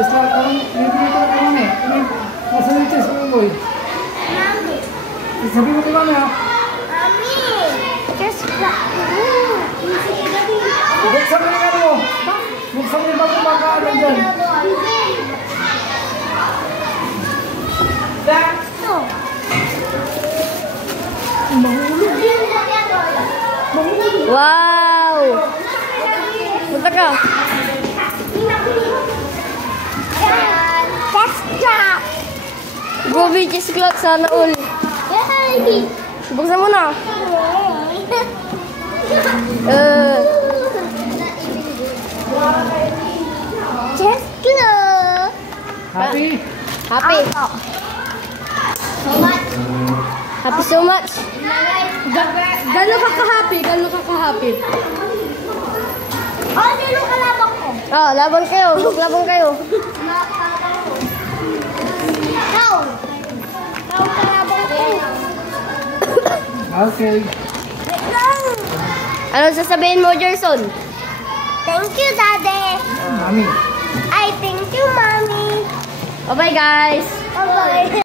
Just like may pinito na kami. Nasa yung chest mo, boy. Mami. Sabi mo kay mami, ha? Mami. Just like... Buksan mo yung ano mo. Buksan mo yung bagong baka dyan. No. Mahulog yun. Mahulog. Wow! Punta ka. Chest clock. Gobi chest clock sana all. Yay! Buksan mo na. Chest clock. Happy? Happy. So much. Happy so much. Gano'n ka ka-happy? Gano'n ka ka-happy? Oh, sino kalabang ko? Oh, laban kayo. Maglaban kayo. Ikaw. Ikaw kalabang ko. Okay. Wait lang. Ano sasabihin mo, Gerson? Thank you, Daddy. Mami. I thank you, Mommy. Bye-bye, guys. Bye-bye.